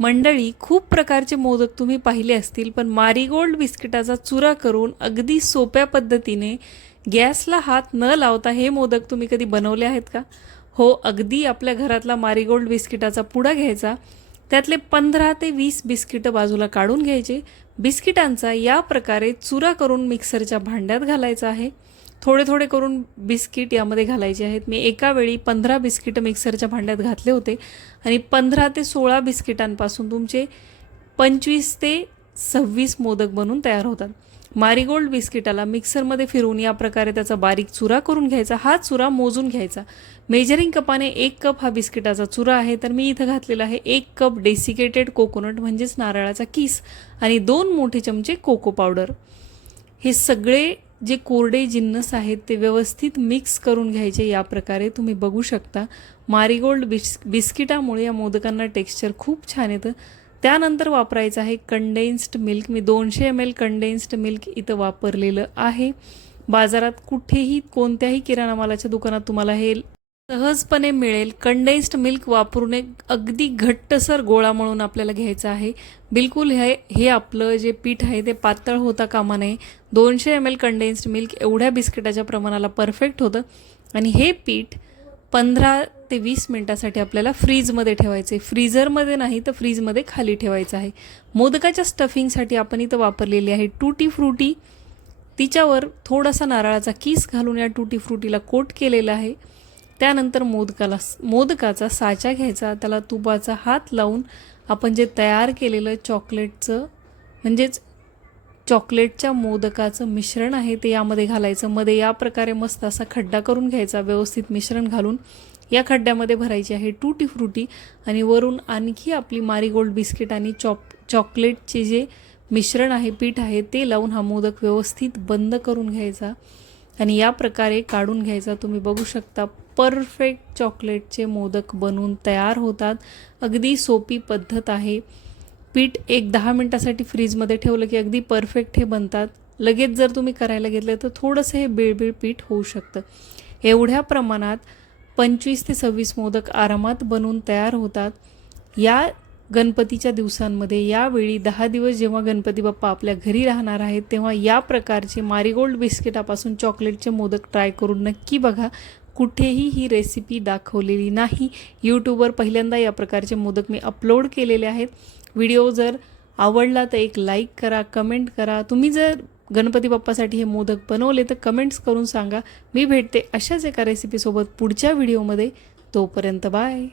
मंडळी खूप प्रकारचे मोदक तुम्ही पाहिले असतील पण मारीगोल्ड बिस्किटाचा चुरा करून अगदी सोप्या पद्धतीने गॅसला हात न लावता हे मोदक तुम्ही कधी बनवले आहेत का? हो अगदी आपल्या घरातला मारीगोल्ड बिस्किटाचा पुडा घ्यायचा. त्यातले पंधरा ते वीस बिस्किटं बाजूला काढून घ्यायचे. बिस्किटांचा या प्रकारे चुरा करून मिक्सरच्या भांड्यात घालायचा आहे. थोडे थोडे करून बिस्किट यामध्ये घालायचे आहेत. मी एका वेळी पंधरा बिस्किटं मिक्सरच्या भांड्यात घातले होते आणि पंधरा ते सोळा बिस्किटांपासून तुमचे पंचवीस ते सव्वीस मोदक बनून तयार होतात. मारीगोल्ड बिस्किटाला मिक्सरमध्ये फिरवून या प्रकारे त्याचा बारीक चुरा करून घ्यायचा. हा चुरा मोजून घ्यायचा. मेजरिंग कपाने एक कप हा बिस्किटाचा चुरा आहे तर मी इथं घातलेला आहे एक कप डेसिकेटेड कोकोनट म्हणजेच नारळाचा किस आणि दोन मोठे चमचे कोको पावडर. हे सगळे जे कोरडे जिन्नस आहेत ते व्यवस्थित मिक्स करून घ्यायचे या प्रकारे तुम्ही बघू शकता. मारीगोल्ड बिस् बिस्किटामुळे या मोदकांना टेक्स्चर खूप छान येतं. त्यानंतर वापरायचं आहे कंडेन्स्ड मिल्क मी दोनशे एम एल कंडेन्स्ड मिल्क इथं वापरलेलं आहे. बाजारात कुठेही कोणत्याही किराणा मालाच्या दुकानात तुम्हाला हे सहजपणे मिळेल कंडेन्स्ड मिल्क वापरून एक अगदी घट्टसर गोळा म्हणून आपल्याला घ्यायचा आहे. बिलकुल हे हे आपलं जे पीठ आहे ते पातळ होता कामा नये. दोनशे एम एल कंडेन्स्ड मिल्क एवढ्या बिस्किटाच्या प्रमाणाला परफेक्ट होतं. आणि हे पीठ पंधरा ते वीस मिनटासाठी आपल्याला फ्रीजमध्ये ठेवायचे फ्रीझरमध्ये नाही तर फ्रीजमध्ये खाली ठेवायचं आहे. मोदकाच्या स्टफिंगसाठी आपण इथं वापरलेली आहे टूटी फ्रुटी. तिच्यावर थोडासा नारळाचा किस घालून या टूटी फ्रुटीला कोट केलेला आहे. त्यानंतर मोदकाला मोदकाचा साचा घ्यायचा त्याला तुपाचा हात लावून आपण जे तयार केलेलं चॉकलेटचं म्हणजेच चॉकलेटच्या मोदकाचं मिश्रण आहे ते यामध्ये घालायचं. मध्ये या प्रकारे मस्त असा खड्डा करून घ्यायचा व्यवस्थित मिश्रण घालून. या खड्ड्यामध्ये भरायची आहे टूटी फ्रुटी आणि वरून आणखी आपली मारीगोल्ड बिस्किट आणि चॉप चॉकलेटचे जे मिश्रण आहे पीठ आहे ते लावून हा मोदक व्यवस्थित बंद करून घ्यायचा. आणि या प्रकारे काढून घ्यायचा. तुम्ही बघू शकता परफेक्ट चॉकलेटचे मोदक बनवून तयार होतात. अगदी सोपी पद्धत आहे. पीठ एक दहा मिनटासाठी फ्रीजमध्ये ठेवलं की अगदी परफेक्ट हे बनतात. लगेच जर तुम्ही करायला घेतलं तर थोडंसं हे बिळबिळ पीठ होऊ शकतं. एवढ्या प्रमाणात पंचवीस ते सव्वीस मोदक आरामात बनवून तयार होतात. या गणपतीच्या दिवसांमध्ये यावेळी दहा दिवस जेव्हा गणपती बाप्पा आपल्या घरी राहणार आहेत तेव्हा या प्रकारचे मारीगोल्ड बिस्किटापासून चॉकलेटचे मोदक ट्राय करून नक्की बघा. कुठेही ही रेसिपी दाखवलेली नाही. यूट्यूबवर पहिल्यांदा या प्रकारचे मोदक मी अपलोड केलेले आहेत. व्हिडिओ जर आवडला तर एक लाईक करा कमेंट करा. तुम्ही जर गणपती बाप्पासाठी हे मोदक बनवले तर कमेंट्स करून सांगा. मी भेटते अशाच एका रेसिपीसोबत पुढच्या व्हिडिओमध्ये. तोपर्यंत बाय.